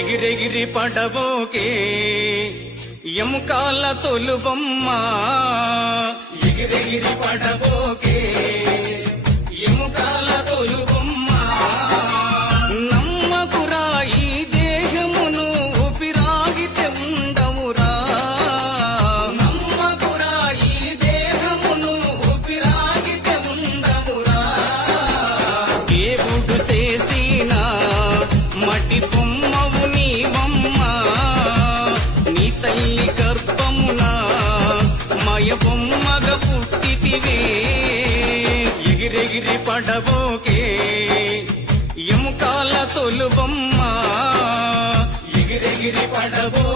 ఎగిరెగిరి పడబోకే ఎముకాల తొలుబొమ్మ ఎగిరెగిరి పడబోకే ఎముకాల తొలుబొమ్మ నమ్మకురా ఈ దేహమును ఊపిరాగితే ఉండవురా నమ్మకురా ఈ దేహమును ఊపిరాగితే ఉండవురా దేవుడు చేసిన మటి బొమ్మవు నీవమ్మ నీ తల్లి గర్భమున మయ బొమ్మగా పుట్టితివే ఎగిరెగిరి పడబోకే ఎముకాల తొలుబొమ్మ ఎగిరెగిరి పడబో